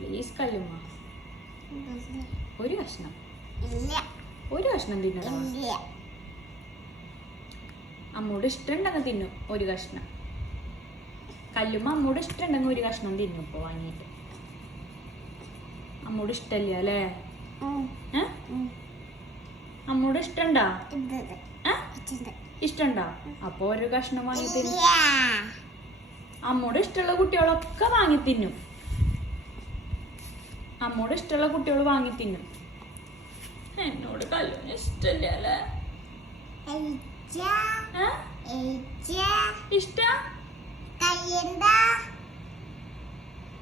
Please ഒരു കഷ്ണം. ഒരു കഷ്ണം തിന്നോ അമ്മൂടെ ഇഷ്ടമുണ്ടെങ്കിൽ തിന്നും ഒരു കഷ്ണം. കല്ലുമ്മ അമ്മോട് ഇഷ്ടമുണ്ടെങ്കിൽ ഒരു കഷ്ണം തിന്നും ഇപ്പൊ വാങ്ങിയിട്ട്. അമ്മോട് ഇഷ്ടല്ല അല്ലേ? അമ്മൂടെ ഇഷ്ടണ്ടാ. ഇഷ്ടണ്ടാ അപ്പൊ ഒരു കഷ്ണം വാങ്ങി തിന്നും. അമ്മോട് ഇഷ്ടമുള്ള കുട്ടികളൊക്കെ വാങ്ങി തിന്നും. അമ്മോട് ഇഷ്ടമുള്ള കുട്ടികൾ വാങ്ങി തിന്നും. എന്നോട് കല്ലുവിന് ഇഷ്ടല്ല അല്ലേ? ഇഷ്ട?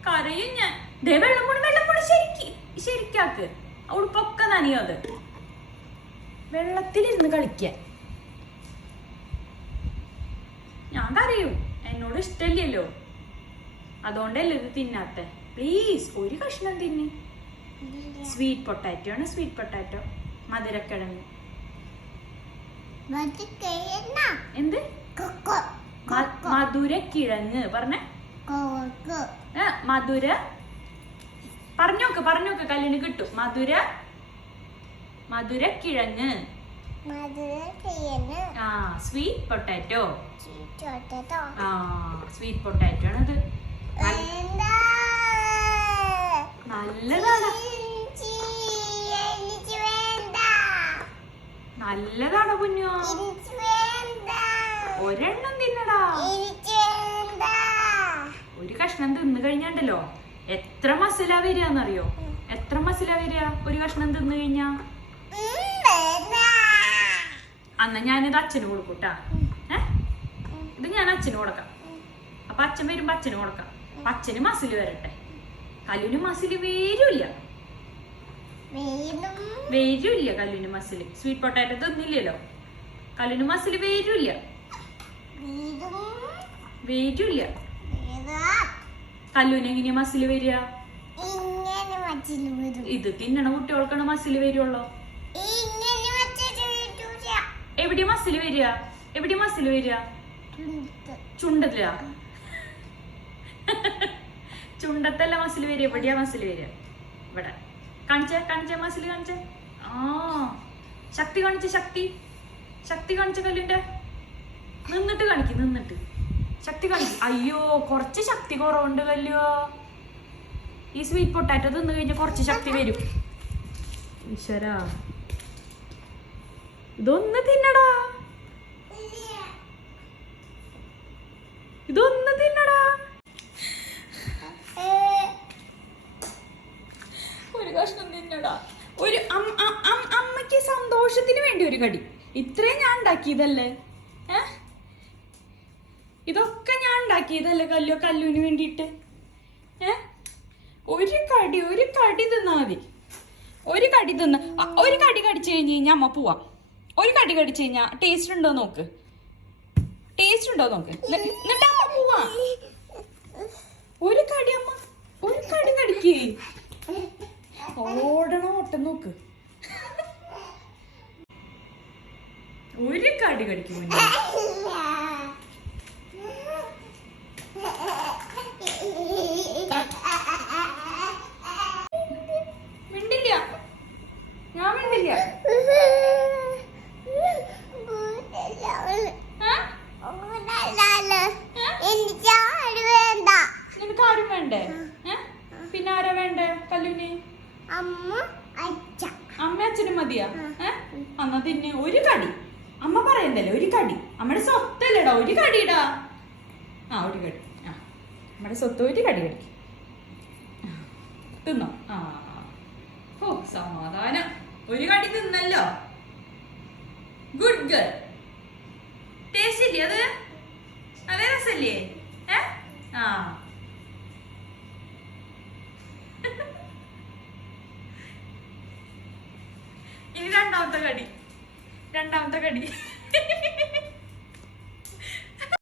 കരയും ഞാൻ. ദേ വെള്ളം കൂടി വെള്ളം കൂടി ശരിക്ക് ശരിക്കാക്ക് ഉടുപ്പൊക്കെ നനിയോ അത്? വെള്ളത്തിലിരുന്ന് കളിക്കാൻ ഞാൻ കരയും. എന്നോട് ഇഷ്ടല്ലോ അതുകൊണ്ടല്ലേ ഇത് തിന്നാത്തെ? പ്ലീസ് ഒരു കഷ്ണം തിന്നി. സ്വീറ്റ് പൊട്ടാറ്റോ ആണ് സ്വീറ്റ് പൊട്ടാറ്റോ മധുരക്കിഴങ്ങ്. എന്ത്? മധുരക്കിഴങ്ങ്. പറഞ്ഞേ. മധുര. പറഞ്ഞോക്ക് പറഞ്ഞോക്ക് കല്ലിന് കിട്ടും. മധുര. മധുരക്കിഴങ്ങ്. മധുര ആ സ്വീറ്റ് പൊട്ടാറ്റോ. ആ സ്വീറ്റ് പൊട്ടാറ്റോ ആണ് ഇത്. നല്ലതാണ്. നല്ലതാണ് കുഞ്ഞോ. ഒരെണ്ണം തിന്നടാ. ഒരു കഷ്ണം തിന്നു കഴിഞ്ഞാണ്ടല്ലോ എത്ര മസിലാ വരികയെന്നറിയോ എത്ര മസിലാ വരിക ഒരു കഷ്ണം തിന്നു കഴിഞ്ഞാ. അന്ന് ഞാനിത് അച്ഛന് കൊടുക്കൂട്ടാ ഏ ഇത് ഞാൻ അച്ഛന് കൊടുക്കാം അപ്പൊ അച്ഛൻ വരുമ്പോ അച്ഛന് കൊടുക്കാം അപ്പൊ അച്ഛന് മസിൽ വരട്ടെ കല്ലുന് മസിൽ വേരുമില്ല. വേരുമില്ല കല്ലുന് മസിൽ സ്വീറ്റ് പൊട്ടാറ്റോ തിന്നില്ലല്ലോ. കല്ലുന് മസിൽ വേരുമില്ല. വേരുമില്ല. വേദ. കല്ലുന് എങ്ങനെയാ മസിൽ വരിക? ഇത് തിന്നണ കുട്ടികൾക്കാണ് മസിൽ വരുള്ളോ. എവിടെ മസിൽ മസിൽ വരിക? എവിടെ മസിൽ വരിക? ചുണ്ട്. ചുണ്ടത്തില ചുണ്ടത്തല്ല മസിൽ വരിക എവിടെയാ മസിൽ വരിക. ഇവിടെ. കാണിച്ചേ കാണിച്ചേ മസിൽ കാണിച്ചേ? ആ. ശക്തി കാണിച്ച ശക്തി. ശക്തി കാണിച്ച കല്ലിന്റെ നിന്നിട്ട് കാണിക്ക് നിന്നിട്ട്. ശക്തി കാണിക്ക്. അയ്യോ കുറച്ച് ശക്തി കുറവുണ്ട് കല്ലോ ഈ സ്വീറ്റ് പൊട്ടാറ്റോ തിന്നു കഴിഞ്ഞ കുറച്ച് ശക്തി വരും. ഈശ്വരാ. ഇതൊന്ന് തിന്നടാ. ഇതൊന്ന് തിന്നടാ ഏ, ഒരു കഷ്ണം തിന്നടാ ഒരു അമ്മയ്ക്ക് സന്തോഷത്തിന് വേണ്ടി ഒരു കടി. ഇത്രയും ഞാൻ ഉണ്ടാക്കിയതല്ലേ? ഇതൊക്കെ ഞാൻ ഉണ്ടാക്കിയതല്ലേ കല്ലോ കല്ലുവിന് വേണ്ടിയിട്ട്? ഒരു കടി ഒരു കടി തിന്നാ മതി. ഒരു കടി തിന്ന ഒരു കടി കടിച്ചു കഴിഞ്ഞ് കഴിഞ്ഞാൽ അമ്മ പോവാം. ഒരു കടി കടിച്ചു കഴിഞ്ഞാൽ ടേസ്റ്റ് ഉണ്ടോ നോക്ക്. ടേസ്റ്റ് ഉണ്ടോ നോക്ക്. എന്നിട്ട് അമ്മ പോവാ. ഒരു കടി അമ്മ ഒരു കടി കടിക്കേ. ഓടണ ഓട്ടം നോക്ക്. ഒരു കടി കടിക്കും മുന്നേ മിണ്ടില്ല ഞാൻ മിണ്ടില്ല ആ? എനിക്ക് ആര് വേണ്ട നിനക്ക് ആരും വേണ്ടേ ഏ? പിന്നെ ആരാ വേണ്ടേ കല്ലുന് അമ്മ അച്ഛ. അമ്മ അച്ഛനും മതിയാ? ഏഹ് എന്നാ പിന്നെ ഒരു കടി. അമ്മ പറയണ്ടല്ലോ ഒരു കടി. അമ്മയുടെ സ്വത്തല്ലേടാ ഒരു കടിടാ. ആ ഒരു കടി. ആ അമ്മയുടെ സ്വത്ത് ഒരു കടി കടിക്കും. തിന്നോ? ആ ഓ സമാധാനം. ഒരു കടി തിന്നല്ലോ. ഗുഡ് ഗേൾ ടേസ്റ്റ് ഇല്ലേ അത്? നല്ല രസല്ലേ? ഏ? ആ. രണ്ടാമത്തെ കടി. രണ്ടാമത്തെ കടി.